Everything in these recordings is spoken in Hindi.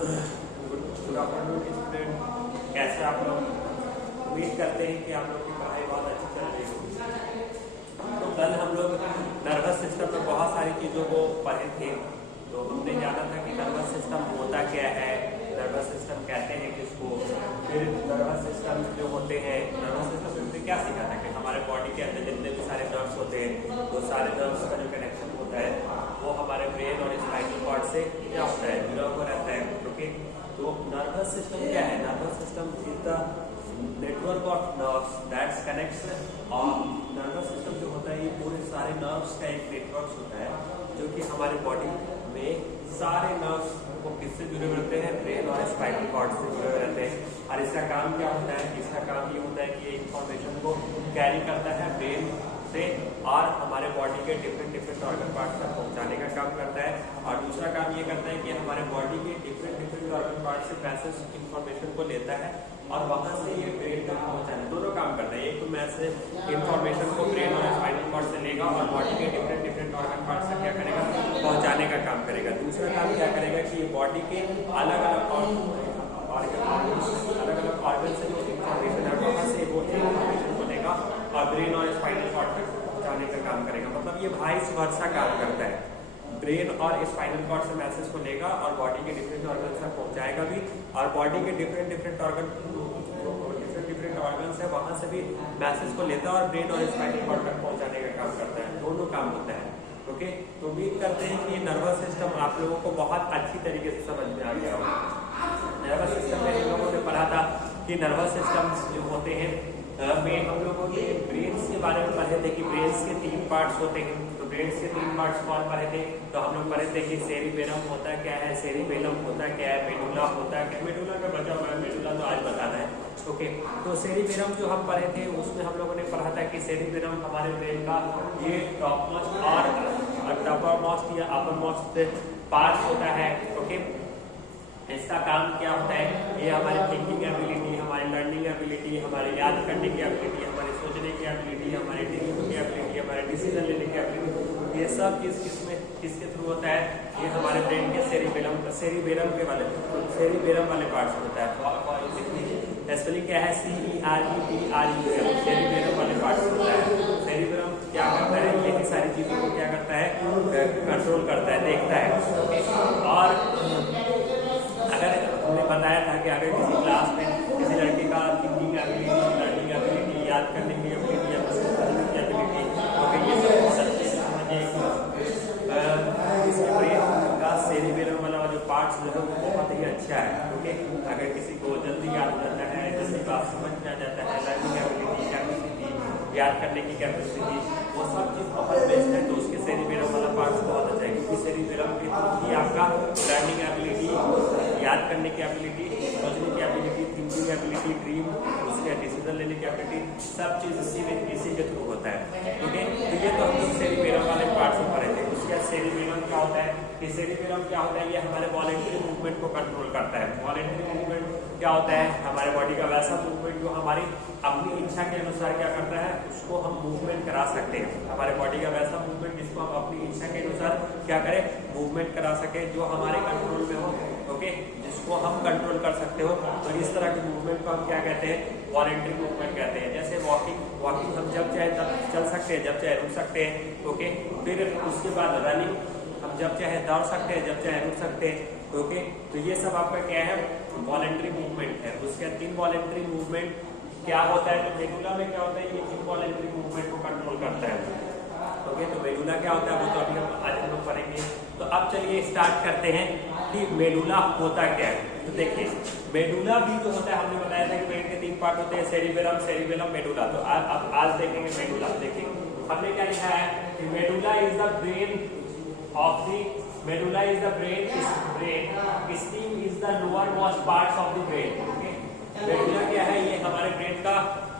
गुड आफ्टरनून स्टूडेंट, कैसे आप लोग? उम्मीद करते हैं कि आप लोग की पढ़ाई बहुत अच्छी चल रही होगी। तो कल हम लोग नर्वस सिस्टम में बहुत सारी चीज़ों को पढ़े थे। तो हमने जाना था कि नर्वस सिस्टम होता क्या है, नर्वस सिस्टम कहते हैं किसको, फिर नर्वस सिस्टम जो होते हैं, नर्वस सिस्टम में क्या सीखा था कि हमारे बॉडी के अंदर जितने भी सारे नर्व्स होते हैं, वो सारे नर्व्स का जो कनेक्शन होता है वो हमारे ब्रेन और स्पाइनल कॉर्ड से क्या होता है, जुड़ा हुआ रहता है। ओके, तो नर्वस सिस्टम क्या है? Nervous system is the network of nerves that connects. और नर्वस सिस्टम जो होता है ये पूरे सारे नर्व्स का एक नेटवर्क होता है जो कि हमारे बॉडी में सारे नर्व्स को किससे जुड़े हुए रहते हैं? ब्रेन और स्पाइनल कॉर्ड से जुड़े हुए रहते हैं। और इसका काम क्या होता है? इसका काम ये होता है कि ये इंफॉर्मेशन को कैरी करता है ब्रेन से और हमारे बॉडी के डिफरेंट ऑर्गन पार्ट्स तक पहुंचाने का काम करता है। और दूसरा काम ये करता है कि हमारे बॉडी के डिफरेंट ऑर्गन पार्ट से मैसेज इंफॉर्मेशन को लेता है और वहां से ये ब्रेन तक पहुंचाने, दोनों काम करता है। एक तो मैसेज इंफॉर्मेशन को ब्रेन और स्पाइनल कॉर्ड से लेगा और बॉडी के डिफरेंट ऑर्गन पार्ट से क्या करेगा? पहुंचाने का काम करेगा। दूसरा काम क्या करेगा कि ये बॉडी के अलग अलग ऑर्गन से जो इंफॉर्मेशन है वहां से वो इंफॉर्मेशन को लेगा और ब्रेन और स्पाइनल कॉर्ड तक पहुंचाने का काम करेगा। मतलब ये वाइस वर्सा काम करता है। ब्रेन और स्पाइनल कॉर्ड से मैसेज को लेगा और बॉडी के डिफरेंट ऑर्गन तक पहुंचाएगा भी, और बॉडी के डिफरेंट ऑर्गन है वहां से भी मैसेज को लेता है और ब्रेन और स्पाइनल कॉर्ड तक पहुंचाने का काम करता है। दोनों काम होता है। ओके, तो उम्मीद करते हैं कि ये नर्वस सिस्टम आप लोगों को बहुत अच्छी तरीके से समझ में आ गया होगा। नर्वस सिस्टम में हम लोगों ने पढ़ा था कि नर्वस सिस्टम्स जो होते हैं में हम लोगों ने ब्रेन्स के बारे में पढ़े थे कि ब्रेन्स के 3 पार्ट्स होते हैं। तो ब्रेन्स के 3 पार्ट्स कौन पढ़े थे? तो हम लोग पढ़े थे कि सेरिबेलम होता क्या है, सेरिबेलम होता क्या है, मेडुला होता क्या है। मेडुला का बचा हुआ है, मेडुला तो आज बताना है। ओके, तो सेरिबेलम जो हम पढ़े थे उसमें हम लोगों ने पढ़ा था कि सेरिबेलम हमारे ब्रेन का ये टॉप मोस्ट और टॉपर मोस्ट या अपर मोस्ट पार्ट होता है। ओके, इसका काम क्या होता है? ये हमारी थिंकिंग एबिलिटी, हमारी लर्निंग एबिलिटी, हमारे याद करने की एबिलिटी, हमारे सोचने की एबिलिटी, हमारे ड्रीमिंग की एबिलिटी, हमारे डिसीजन लेने की एबिलिटी, ये सब चीज किसके थ्रू होता है? ये हमारे ब्रेन के सेरिबेलम के वाले पार्ट्स में होता है। स्पेलिंग क्या है? CEREBRUM, सेरिबेलम वाले पार्ट्स होता है। सेरिबेलम क्या करता है? ये सारी चीजों को क्या करता है? कंट्रोल करता है, देखता है। और अगर हमने बताया था कि अगर किसी क्लास में किसी लड़के का थिंकिंग एबिलिटी, लर्निंग एबिलिटी, याद करने की एबिलिटी या समझने की एबिलिटी, तो ये सब चीज़ समझिए इसके ब्रेन का सेरिबेलम वाला जो पार्ट्स जो है वो बहुत ही अच्छा है। ओके, अगर किसी को जल्दी याद हो जाता है, जल्दी बात समझ में आ जाता है, लर्निंग एबिलिटी, कैपेसिटी, याद करने की कैपेसिटी, वो सब चीज़ बहुत बेस्ट है। तो उसके सेरिबेलम वाला पार्ट्स बहुत अच्छा है क्योंकि सेरिबेलम के थ्रू ही आपका लर्निंग एबिलिटी, याद करने की एबिलिटी, सोचने की एबिलिटी, थिंकिंग एबिलिटी, ड्रीम, उसके डिसीजन लेने की एबिलिटी, सब चीज इसी के थ्रू होता है। ओके, तो ये तो हम लोग सेरिबेलम वाले पार्ट्स में पढ़े थे। उसके बाद सेरिबेलम क्या होता है? कि सेरिबेलम क्या होता है? ये हमारे वॉलेंटरी मूवमेंट को कंट्रोल करता है। वॉलेंटरी मूवमेंट क्या होता है? हमारे बॉडी का वैसा मूवमेंट जो हमारी अपनी इच्छा के अनुसार क्या करता है, उसको हम मूवमेंट करा सकते हैं। हमारे बॉडी का वैसा मूवमेंट जिसको हम अपनी इच्छा के अनुसार क्या करें? मूवमेंट करा सके, जो हमारे कंट्रोल में हो। ओके, जिसको हम कंट्रोल कर सकते हो। तो इस तरह के मूवमेंट को हम क्या कहते हैं? वॉलेंटरी मूवमेंट कहते हैं। जैसे वॉकिंग हम जब चाहे तब चल सकते हैं, जब चाहे रुक सकते हैं। ओके, फिर उसके बाद रनिंग हम जब चाहे दौड़ सकते हैं, जब चाहे रुक सकते हैं। ओके, तो ये सब आपका क्या है? वॉलेंटरी मूवमेंट है। उसके बाद इनवॉलेंटरी मूवमेंट क्या होता है? तो मेडुला में क्या होता है? ये इनवॉलेंटरी मूवमेंट को कंट्रोल करता है। ओके, तो मेडुला क्या होता है वो तो अभी हम लोग पढ़ेंगे। तो अब चलिए स्टार्ट करते हैं कि मेडुला होता क्या है। तो देखिए, मेडुला भी जो होता है, हमने बताया था कि ब्रेन के 3 पार्ट होते हैं, सेरिबेलम, मेडुला। तो अब आज देखेंगे मेडुला। देखिए हमने क्या लिखा है कि medulla is the brain of the medulla is the brain, steam is the lower most parts of the brain. Okay, medulla क्या है? ये हमारे ब्रेन का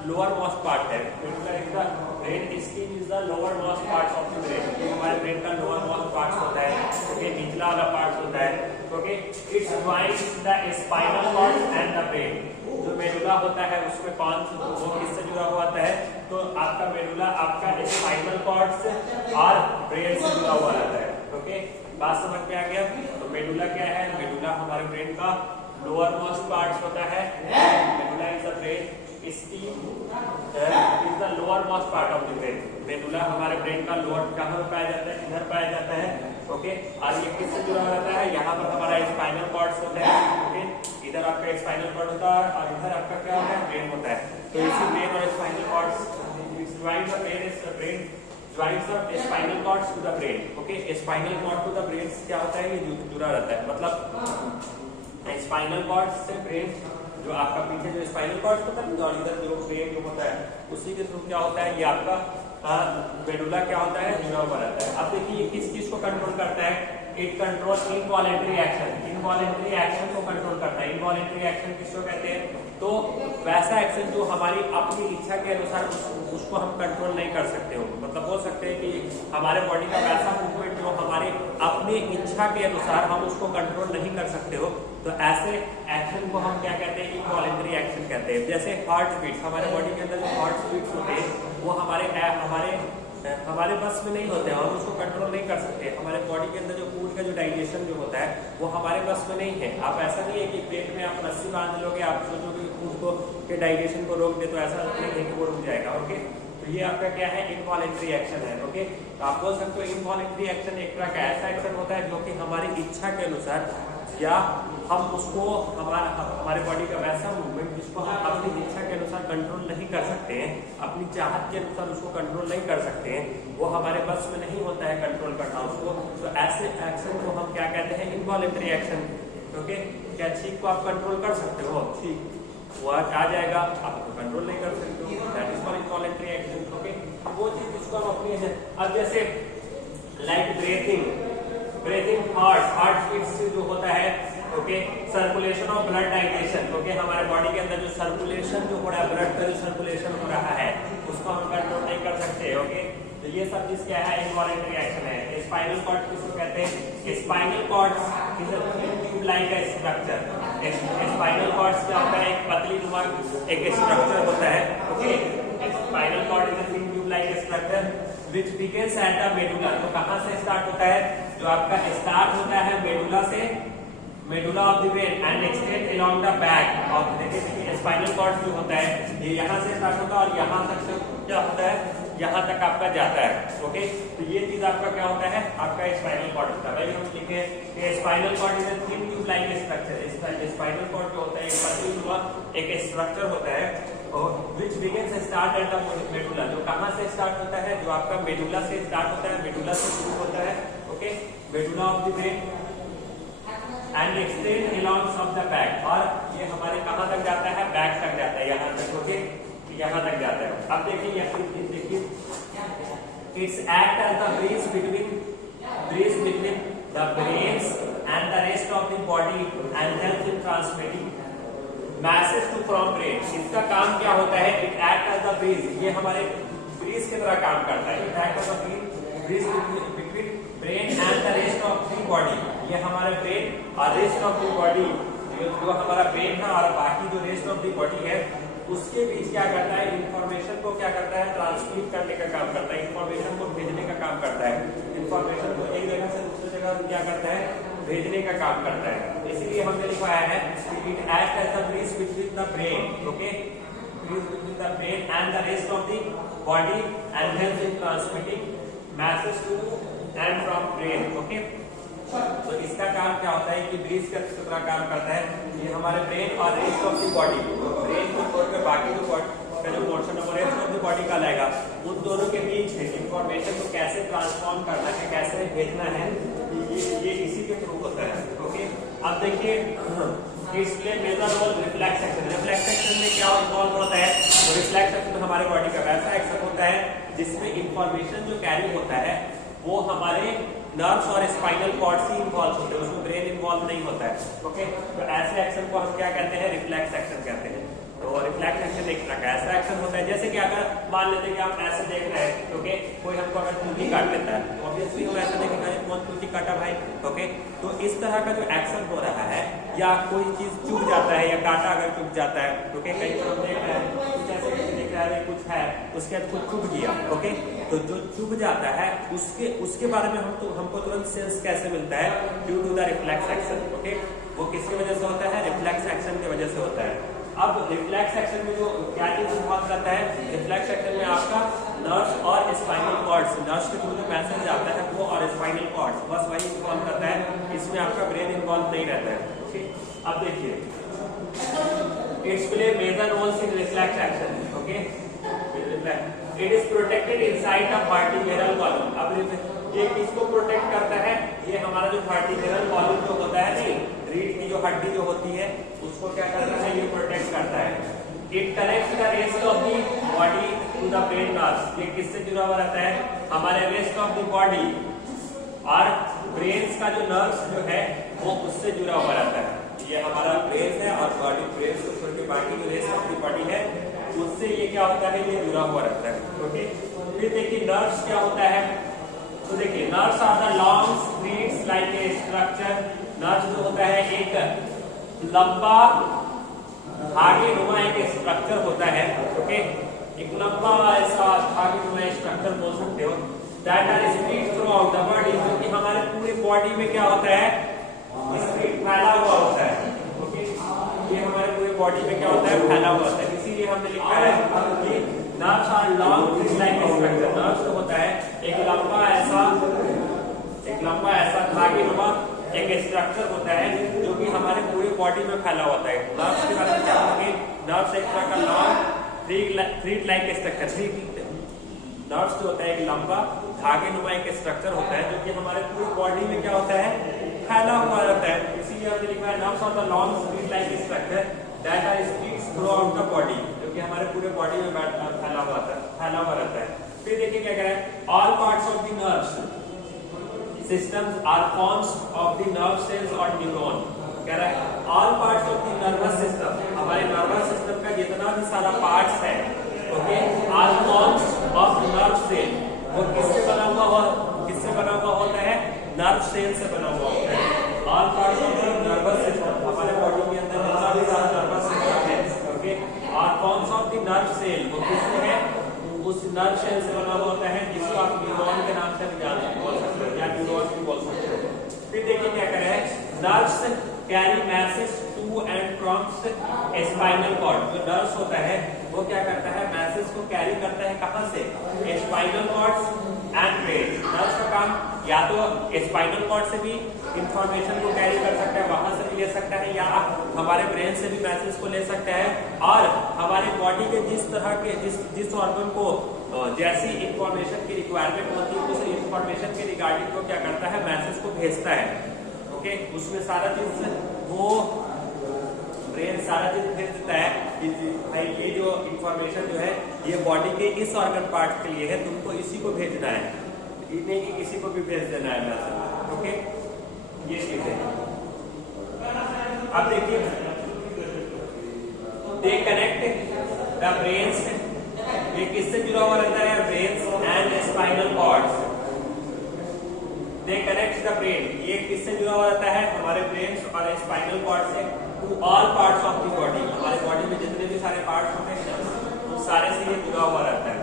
लोअर मोस्ट पार्ट है। Medulla is the brain, steam is the lower most parts of the brain. ये हमारे ब्रेन का लोअर मोस्ट पार्ट्स होता है। ओके, निचला वाला पार्ट होता है। Okay, it's joins the spinal cord and the brain. जो मेडुला होता है उसमें वो किससे जुड़ा हुआ होता है? तो आपका मेडुला आपका स्पाइनल कॉर्ड से और ब्रेन से जुड़ा हुआ रहता है। ओके, बात समझ में आ गया? तो मेडुला क्या है? मेडुला हमारे ब्रेन का लोअर मोस्ट पार्ट होता है। Medulla is the brain is the lower most part of the brain. Medulla हमारे ब्रेन का लोअर कहाँ पर पाया जाता है? इधर पाया जाता है। ओके, और ये किससे जुड़ा रहता है? यहाँ पर हमारा स्पाइनल कॉर्ड होता है। ओके, इधर आपका स्पाइनल कॉर्ड होता है और इधर आपका क्या होता है? ब्रेन होता है। तो इसी ब्रेन और spinal cord joins the spinal cords to the brain. Okay, spinal cord to the brain क्या होता है? ये जुड़ा रहता है। मतलब स्पाइनल कॉर्ड से ब्रेन, जो आपका पीछे जो स्पाइनल कॉर्ड होता है और इधर जो ब्रेन जो होता है उसी के थ्रू क्या होता है? ये आपका मेडुला क्या होता है? जुड़ा हुआ रहता है। अब देखिए किस चीज को कंट्रोल करता है? It control involuntary action. Involuntary action को कंट्रोल करता है। इनवॉलेंटरी एक्शन किसको कहते हैं? तो वैसा एक्शन जो हमारी अपनी इच्छा के अनुसार उसको हम कंट्रोल नहीं कर सकते हो। मतलब बोल सकते हैं कि हमारे बॉडी का वैसा मूवमेंट जो हमारे अपनी इच्छा के अनुसार हम उसको कंट्रोल नहीं कर सकते हो, तो ऐसे एक्शन को हम क्या कहते हैं? इनवॉलेंटरी एक्शन कहते हैं। जैसे हार्ट बीट्स, हमारे बॉडी के अंदर जो हार्ट बीट्स होते हैं वो हमारे बस में नहीं होते हैं, हम उसको कंट्रोल नहीं कर सकते। हमारे बॉडी के अंदर जो फूड का जो डाइजेशन जो होता है वो हमारे बस में नहीं है। आप ऐसा नहीं है कि पेट में आप रस्सी बांध लोगे, आप सोचोगे फूड को के डाइजेशन को रोक दे, तो ऐसा नहीं है कि वो रुक जाएगा। ओके, तो ये आपका क्या है? इनवॉलेंटरी एक्शन है। ओके, तो आप बोल सकते हो इनवॉलेंटरी एक्शन एक तरह का ऐसा एक्शन होता है जो कि हमारी इच्छा के अनुसार या हम उसको हमारे बॉडी का वैसा मूवमेंट जिसको हम अपनी इच्छा के अनुसार कंट्रोल नहीं कर सकते हैं, अपनी चाहत के अनुसार उसको कंट्रोल नहीं कर सकते हैं, वो हमारे बस में नहीं होता है कंट्रोल करना उसको। तो ऐसे एक्शन को हम क्या कहते हैं? Involuntary action. ओके, क्या छींक को आप कंट्रोल कर सकते हो? छींक वो आ जाएगा, आप उसको कंट्रोल नहीं कर सकते हो, that is called involuntary action. Okay, वो चीज जिसको हम अपनी, अब जैसे लाइक ब्रीथिंग हार्ट बीट्स जो होता है। Okay, circulation of blood dilation. Okay, हमारे बॉडी के अंदर जो सर्कुलेशन जो हो रहा है, ब्लड का जो सर्कुलेशन हो रहा है उसको हम कंट्रोल नहीं कर सकते। ओके, तो ये सब चीज क्या है? इनवॉलेंटरी एक्शन है। स्पाइनल कॉर्ड किसको कहते हैं? Spinal cord is a tube like structure. Spinal cord क्या होता है? एक पतली नुमा एक स्ट्रक्चर होता है। Okay, spinal cord is a tube like structure which begins at the medulla। तो कहाँ से स्टार्ट होता है? जो आपका स्टार्ट होता है मेडुला से, medulla of the brain and extend along the back of, देखिए स्पाइनल कॉर्ड जो होता है ये यहाँ से स्टार्ट होता है और यहाँ तक से क्या होता है? यहाँ तक आपका जाता है। ओके, तो ये चीज आपका क्या होता है? आपका स्पाइनल कॉर्ड होता है। भाई हम लिखे कि spinal cord is a thin tube like structure. Spinal cord जो होता है एक पतली नुमा एक स्ट्रक्चर होता है और which begins start at the medulla। जो कहाँ से स्टार्ट होता है? जो आपका मेडुला से स्टार्ट होता है, मेडुला से शुरू होता है। Okay, medulla of the brain and extend along of the back, और ये हमारे कहाँ तक जाता है? बैक तक जाता है, यहाँ तक। ओके, यहाँ तक जाता है। अब देखिए it's act as the bridge between the brains and the rest of the body and help in transmitting message to from brain. इसका काम क्या होता है? It act as the bridge, ये हमारे ब्रिज की तरह काम करता है। It act as the bridge between brain and the rest of the body. ये हमारे ब्रेन और रेस्ट ऑफ द बॉडी, जो हमारा ब्रेन है और बाकी जो रेस्ट ऑफ द बॉडी है उसके बीच क्या करता है? इंफॉर्मेशन को क्या करता है? ट्रांसमिट करने का काम करता है, इंफॉर्मेशन को भेजने का काम करता है। इंफॉर्मेशन को एक जगह से दूसरी जगह क्या करता है? भेजने का काम करता है। इसीलिए हमने लिखवाया है it act as the bridge between the brain. Okay, bridge between the brain and the rest of the body and help in transmitting message to and from brain. Okay, तो इसका काम क्या होता है कि ब्रिज का तरह काम करता है। ये हमारे ब्रेन और rest of the body, brain को छोड़कर बाकी जो बॉडी का जो पोर्शन है वो रेस्ट ऑफ द बॉडी का लाएगा, उन दोनों के बीच इंफॉर्मेशन को कैसे ट्रांसफॉर्म करना है, कैसे भेजना है, ये इसी के थ्रू होता है। ओके, अब देखिए it's play major role reflex action. Reflex action में क्या इन्वॉल्व होता है? तो रिफ्लेक्स एक्शन हमारे बॉडी का वैसा एक्शन होता है जिसमें इंफॉर्मेशन जो कैरी होता है वो हमारे नर्व्स और स्पाइनल कॉर्ड से इन्वॉल्व होते हैं, उसमें ब्रेन इन्वॉल्व नहीं होता है। ओके, तो ऐसे एक्शन को हम क्या कहते हैं? रिफ्लेक्स एक्शन कहते हैं। तो रिफ्लेक्स एक्शन एक तरह का ऐसा एक्शन होता है जैसे कि अगर मान लेते हैं कि आप ऐसे देख रहे हैं, ओके, कोई हमको अगर चूंटी काट लेता है तो ऑब्वियसली हम ऐसा देखेंगे कौन चूंटी काटा भाई। ओके, तो इस तरह का जो एक्शन हो रहा है, या कोई चीज चुभ जाता है या काटा अगर चुभ जाता है, ओके, कहीं पर हम देख रहे हैं कुछ ऐसे देख रहे हैं चाहे कुछ है, उसके बाद कुछ चुभ गया, ओके, तो जो चुभ जाता है उसके बारे में हमको तुरंत सेंस कैसे मिलता है? Due to the reflex action, okay. वो किसकी वजह से होता है? रिफ्लेक्स एक्शन की वजह से होता है। अब रिफ्लेक्स एक्शन में जो क्या चीज इन्वॉल्व करता है? रिफ्लेक्स एक्शन में आपका नर्व्स और स्पाइनल कॉर्ड्स, नर्व्स के थ्रू जो मैसेज आता है वो और स्पाइनल कॉर्ड्स, बस वही इन्वॉल्व करता है, इसमें आपका ब्रेन इन्वॉल्व नहीं रहता है, ओके। अब देखिए, it's play major roles in reflex action, okay. It is protected inside the vertebral column. अब ये किसको प्रोटेक्ट करता है? ये हमारा जो वर्टिब्रल कॉलम जो होता है, नहीं, रीढ़ की जो हड्डी जो होती है उसको क्या करता है? ये प्रोटेक्ट करता है। It connects the rest of the body to the brain nerves. ये किससे जुड़ा हुआ रहता है? हमारे रेस्ट ऑफ द बॉडी और ब्रेन का जो नर्व्स जो है वो उससे जुड़ा हुआ रहता है। ये हमारा ब्रेन है और बॉडी, ब्रेन से छोड़ के बाकी जो रेस्ट ऑफ द बॉडी है उससे ये क्या होता है? ये जुड़ा हुआ रहता है, ओके। फिर देखिए नर्व्स क्या होता है, तो देखिए nerves are the long streets like a structure. Nerves जो होता है एक लंबा धागे नुमा एक स्ट्रक्चर होता है, ओके, एक लंबा ऐसा धागे नुमा स्ट्रक्चर बोल सकते हो। That are spread throughout the body, जो कि हमारे पूरे बॉडी में क्या होता है? स्प्रेड, फैला हुआ होता है, ओके। ये हमारे पूरे बॉडी में क्या होता है? फैला हुआ होता है। इसीलिए हमने लिखा है कि nerves are long street like structure. Nerves जो होता है एक लंबा ऐसा धागे नुमा एक स्ट्रक्चर होता है जो कि हमारे पूरे बॉडी में फैला होता है। नर्व्स के बारे में क्या करेंगे? नर्व्स एक तरह का long thread like structure. Nerves जो होता है एक लंबा धागे नुमा एक स्ट्रक्चर होता है जो कि हमारे पूरे बॉडी में क्या होता है? फैला हुआ रहता है। इसीलिए हमने लिखा है nerves are the long thread like structure that are spread throughout the body, जो कि हमारे पूरे बॉडी में फैला हुआ रहता है। फिर देखिए क्या कह रहा है? All parts of the nerves systems are forms of the nerve cells or neuron। कह रहा है all parts of the nervous system, हमारे nervous system का जितना भी सारा parts है, okay, are forms of nerve cell। वो किससे बना हुआ होता है? nerve cell से बना हुआ होता है। all parts of the nervous system, हमारे body के अंदर जितना भी सारा nervous system है, okay, are forms of the nerve cell। वो किससे है? उस नर्व सेल से बना हुआ होता है जिसको आप न्यूरॉन के नाम से बोल सकते हो या न्यूरॉन भी बोल सकते हो। फिर देखिए क्या कर रहा है? Nerves carry message to and from spinal cord. जो नर्व्स होता है वो क्या करता है? मैसेज को कैरी करता है कहां से? Spinal cord and brain. Nerves का काम या तो स्पाइनल कॉर्ड से भी इंफॉर्मेशन को कैरी कर सकता है, वहां से भी ले सकता है, या हमारे ब्रेन से भी मैसेज को ले सकता है। और हमारे बॉडी के जिस ऑर्गन को जैसी इंफॉर्मेशन की रिक्वायरमेंट होती है उस इंफॉर्मेशन के रिगार्डिंग को क्या करता है? मैसेज को भेजता है, ओके। उसमें सारा चीज वो ब्रेन सारा चीज भेज देता है कि भाई ये जो इंफॉर्मेशन जो है ये बॉडी के इस ऑर्गन पार्ट के लिए है, तुमको इसी को भेजना है, नहीं कि किसी को भी भेज देना है मैसेज, ओके। ये चीज है। अब देखिए दे कनेक्ट द ब्रेन्स, ये किससे जुड़ा हुआ रहता है? Brains and spinal cords. They connect the brain, ये किससे जुड़ा हुआ रहता है? हमारे ब्रेन्स और स्पाइनल कॉर्ड से to all parts of the body. हमारे बॉडी में जितने भी सारे पार्ट्स होते हैं उन सारे से ये जुड़ा हुआ रहता है।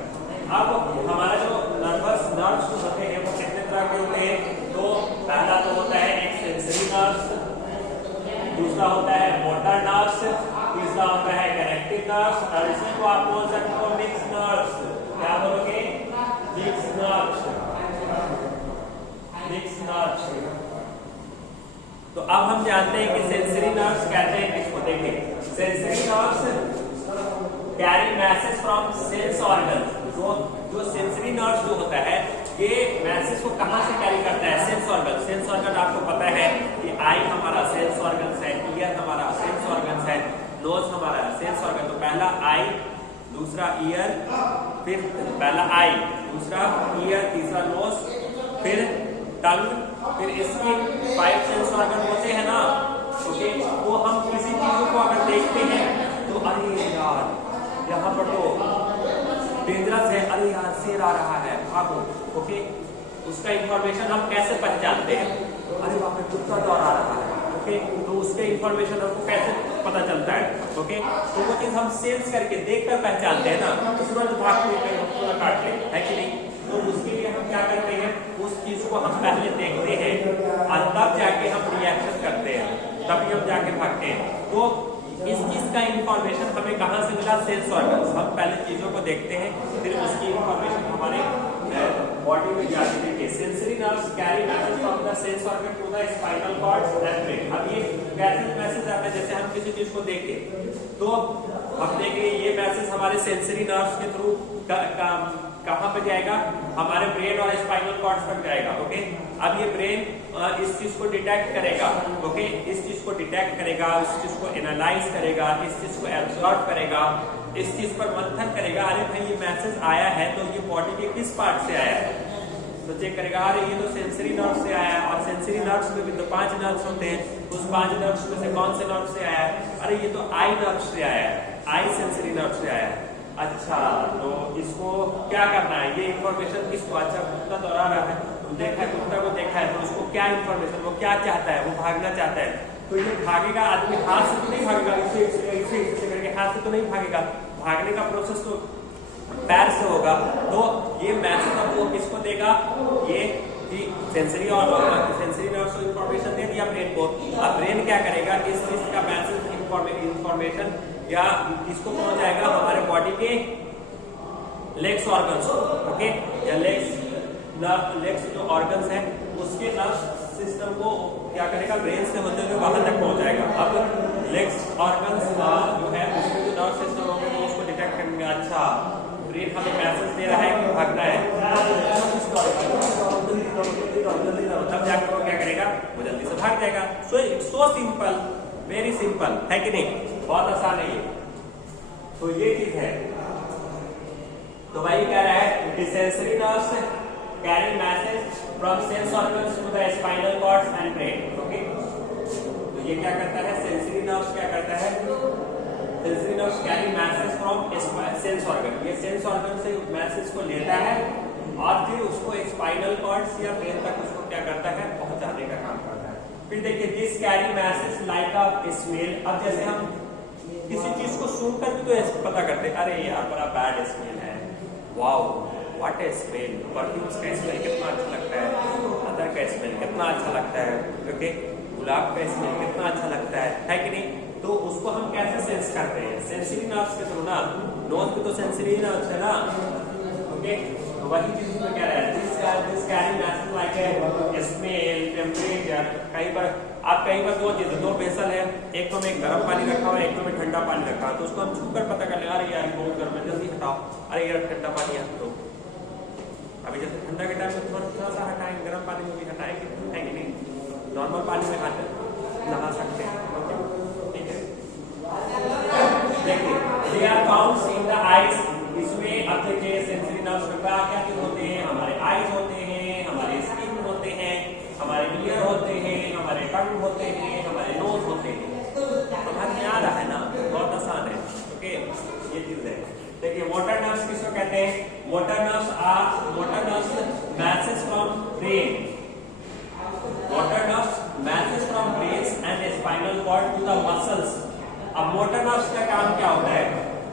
अब हमारा जो नर्व्स होते हैं वो कितने तरह के होते हैं? तो पहला तो होता है एक सेंसरी नर्व्स, दूसरा होता है मोटर नर्व्स, तीसरा होता है कनेक्टिव नर्व्स, और इसी को आप बोल सकते हो मिक्स नर्व्स। क्या बोलोगे? Mix nerves, mix nerves. तो अब हम जानते हैं कि सेंसरी नर्व्स कहते हैं किसको? देखें, sensory nerves carry message from sense organ. जो सेंसरी नर्व्स जो होता है ये मैसेज को कहां से कैरी करता है? Sense organ. सेंस ऑर्गन आपको पता है कि आई हमारा सेंस ऑर्गन है, ईयर हमारा सेंस ऑर्गन है, नोज हमारा सेंस ऑर्गन। तो पहला आई, दूसरा ईयर, फिर पहला आई, दूसरा ईयर, तीसरा नोज, फिर टंग, फिर इसके 5 सेंस ऑर्गन होते हैं ना, ओके। वो हम किसी चीज को अगर देखते हैं तो अरे यार यहाँ पर तो डेंजरस है, अरे यार शेर आ रहा है, भागो, ओके। उसका इंफॉर्मेशन हम कैसे पहचानते हैं? अरे वहां पे कुत्ता दौड़ आ रहा है, ओके, तो उसके इंफॉर्मेशन हमको कैसे पता चलता है, ओके, तो वो चीज हम सेंस करके देखकर पहचानते हैं ना, तुरंत भाग के पूरा काट ले, है कि नहीं। तो उसके लिए हम क्या करते हैं, उस चीज को हम पहले देखते हैं और तब जाके हम रिएक्शन करते हैं, तभी हम जाके भागते हैं। तो इस चीज का इंफॉर्मेशन हमें कहाँ से मिला, सेंस ऑर्गन्स। हम पहले चीजों को देखते हैं, फिर उसकी इंफॉर्मेशन हमारे बॉडी में जाती है। Sensory nerves carry message from the sense organ to the spinal cords and brain. अब ये कैसे मैसेज आता है, जैसे हम किसी चीज को देखें तो हम देखेंगे ये मैसेज हमारे सेंसरी नर्व्स के थ्रू कहां पे जाएगा, हमारे ब्रेन और स्पाइनल कॉर्ड्स तक जाएगा, ओके। अब ये ब्रेन इस चीज को डिटेक्ट करेगा, ओके, इस चीज को डिटेक्ट करेगा, इस चीज को एनालाइज करेगा, इस चीज को एब्जॉर्ब करेगा, इस चीज पर मंथन करेगा। अरे भाई ये मैसेज आया है तो ये बॉडी के किस पार्ट से आया है, तो चेक करेगा, अरे ये तो सेंसरी नर्व से आया है, और सेंसरी नर्व्स में भी तो 5 नर्व्स होते हैं, उस 5 नर्व्स में से कौन से नर्व से आया है, अरे ये तो आई नर्व से आया है, आई सेंसरी नर्व से आया है। अच्छा, तो इसको क्या करना है, ये इंफॉर्मेशन किसको, अच्छा कुत्ता दौड़ा रहा है, तो देखा है, कुत्ता को देखा है, तो उसको क्या इंफॉर्मेशन, वो क्या चाहता है, वो भागना चाहता है, तो ये भागेगा, आदमी हाथ से तो नहीं भागेगा, इसे करके हाथ से तो नहीं भागेगा, भागने का प्रोसेस तो पैर से होगा। तो ये मैसेज अब वो किसको देगा, ये कि सेंसरी और सेंसरी नर्व्स को इंफॉर्मेशन दे दिया ब्रेन को। अब ब्रेन क्या करेगा, इस चीज का मैसेज इंफॉर्मेशन या किसको पहुंचाएगा, हमारे बॉडी के लेग्स ऑर्गन्स को, ओके, या लेग्स जो ऑर्गन्स है उसके नर्व सिस्टम को क्या करेगा, ब्रेन से होते हुए वहां तक पहुंचाएगा। अब लेग्स ऑर्गन्स जो है उसमें जो नर्व सिस्टम होगा तो उसको डिटेक्ट करेंगे, अच्छा ब्रेन हमें मैसेज दे रहा है कि भागना है, तब जाकर वो क्या करेगा, वो जल्दी से भाग जाएगा। So it's so simple, very simple, है कि नहीं, बहुत आसान है ये। तो ये चीज है, तो भाई कह रहा है कि sensory nerves carry message from sense organs to the spinal cords and brain, okay. तो ये क्या करता है, सेंसरी नर्व्स क्या करता है, sensory nerves carry message from sense organ, ये सेंस ऑर्गन से मैसेज को लेता है और फिर उसको स्पाइनल कॉर्ड्स या ब्रेन तक उसको क्या करता है, पहुंचाने का काम करता है। फिर देखिए this carry message like a smell. अब जैसे हम किसी चीज को सुनकर भी तो ऐसे पता करते हैं, अरे यार बड़ा बैड स्मेल है, wow what A smell, perfumes का स्मेल कितना अच्छा लगता है, अदर का स्मेल कितना अच्छा लगता है, ओके, गुलाब का स्मेल कितना अच्छा लगता है कि नहीं। तो उसको हम कैसे सेंस करते हैं, सेंसरी नर्व्स के थ्रू ना, नोज पे तो सेंसरी नर्व्स है ना, ओके। तो वही चीज में क्या रहा है, this carry message like a smell, temperature. कई बार दो चीजें, दो वेसल है, एक तो में गर्म पानी रखा हुआ है, एक तो में ठंडा पानी रखा है, तो उसको हम छूकर पता कर ले, अरे यार बहुत गर्म है, जल्दी हटाओ, अरे यार ठंडा पानी है। तो अभी जैसे ठंडा के टाइम में थोड़ा सा हटाएंगे, गर्म पानी में भी हटाएंगे, है कि नहीं, नॉर्मल पानी में नहा सकते हैं, ठीक है। देखिए they are found in the eyes, इसमें अब देखिए सेंसरी नर्व्स में क्या चीज होते हैं, हमारे आईज होते हैं, हमारे स्किन होते हैं, हमारे ईयर होते हैं, हमारे टंग होते हैं, हमारे नोज होते हैं। समझ में आ रहा है ना, बहुत आसान है, ओके, ये चीज है। देखिए मोटर नर्व्स किसको कहते हैं, motor nerves message from brain, motor nerves message from brain and spinal cord to the muscles. अब मोटर नर्व्स का काम क्या होता है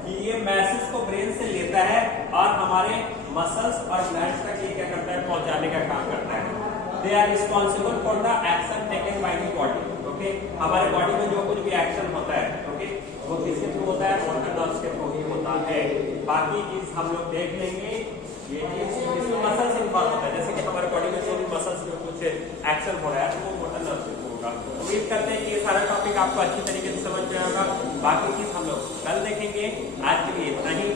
कि ये मैसेज को ब्रेन से लेता है और हमारे मसल्स और ग्लैंड्स तक ये क्या करता है, पहुंचाने का काम करता है। They are responsible for the action taken by the body, okay. हमारे बॉडी में जो कुछ भी एक्शन होता है, ओके, वो किसके थ्रू होता है, मोटर नर्व्स के थ्रू ही होता है। बाकी चीज हम लोग देख लेंगे, ये इसमें मसल्स इन्वॉल्व होता है, जैसे कि हमारे बॉडी में जो भी मसल्स में कुछ एक्शन हो रहा है तो वो मोटर नर्व्स के थ्रू होगा। उम्मीद करते हैं कि ये सारा टॉपिक आपको अच्छी तरीके से समझ में आएगा। बाकी चीज हम लोग कल देखेंगे, आज के लिए इतना ही।